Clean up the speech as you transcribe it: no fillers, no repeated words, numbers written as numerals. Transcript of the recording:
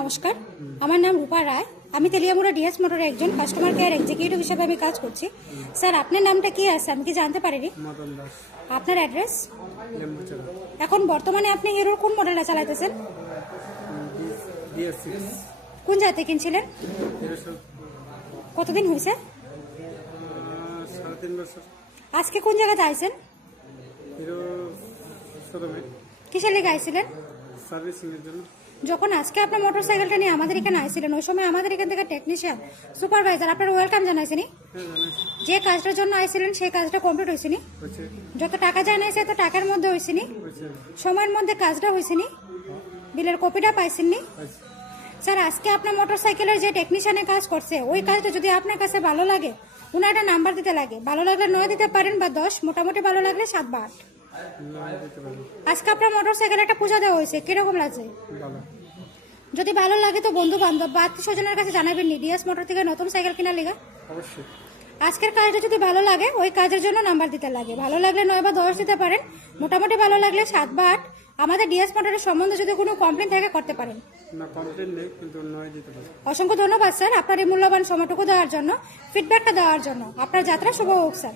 নমস্কার, আমার নাম রূপা রায়। আমি তেলিয়ামুড়া ডিএস মোটরে একজন কাস্টমার কেয়ার এক্সিকিউটিভ হিসেবে আমি কাজ করছি। স্যার, আপনার নামটা কি আছে আমি কি জানতে পারিনি? মদন দাস, আপনার অ্যাড্রেস? লেম্বুচড়া, এখন বর্তমানে আপনি হিরোর কোন মডেলটা চালাইতেছেন? DS6, কোন জায়গা থেকে কিনছিলেন? কতদিন হয়েছে? 3.5 বছর। আজকে কোন জায়গাতে আইছেন? হিরো শোরুমে কিসের লেগে আইছিলেন? সার্ভিসিং এর জন্য। যখন আজকে আপনার মোটরসাইকেলটা নিয়ে আমাদের এখানে আইছিলেন, ওই সময় আমাদের এখান থেকে টেকনিশিয়ান সুপারভাইজার আপনার ওয়েলকাম জানাইছেনি? হ্যাঁ, জানাইছি। যে কাজটার জন্য আইছিলেন সেই কাজটা কমপ্লিট হয়েছিনি? হয়েছে, যত টাকা জানাইছে তো টাকার মধ্যে হয়েছিনি? হয়েছে, সময়ের মধ্যে কাজটা হয়েছিনি? বিলের কপিটা পাইছেননি? হয়েছে। স্যার, আজকে আপনার মোটরসাইকেলের যে টেকনিশিয়ানে কাজ করছে ওই কাজটা যদি আপনার কাছে ভালো লাগে, উনার একটা নাম্বার দিতে লাগে। ভালো লাগলে 9 দিতে পারেন বা 10, মোটামুটি ভালো লাগলে 7 বা 8। না, দিতে পারি। আজকে আপনার মোটরসাইকেলে একটা পূজা দেওয়া হয়েছে, কিরকম লাগছে? ভালো। যদি ভালো লাগে তো বন্ধু বান্ধব বা আত্মীয় স্বজনের কাছে জানাবেন নি ডিএস মোটর থেকে নতুন সাইকেল কেনার লেগে। অবশ্যই। আজকের কাজটা যদি ভালো লাগে ওই কাজের জন্য নাম্বার দিতে লাগে। ভালো লাগলে 9 বা 10 দিতে পারেন, মোটামুটি ভালো লাগলে 7 বা 8। আমাদের ডিএস মোটরের সম্বন্ধে যদি কোনো কমপ্লেন থাকে করতে পারেন। না, কমপ্লেন নেই, কিন্তু 9 দিতে পারি। অসংখ্য ধন্যবাদ স্যার আপনার এই মূল্যবান সময়টুকু দেওয়ার জন্য, ফিডব্যাকটা দেওয়ার জন্য। আপনার যাত্রা শুভ হোক স্যার।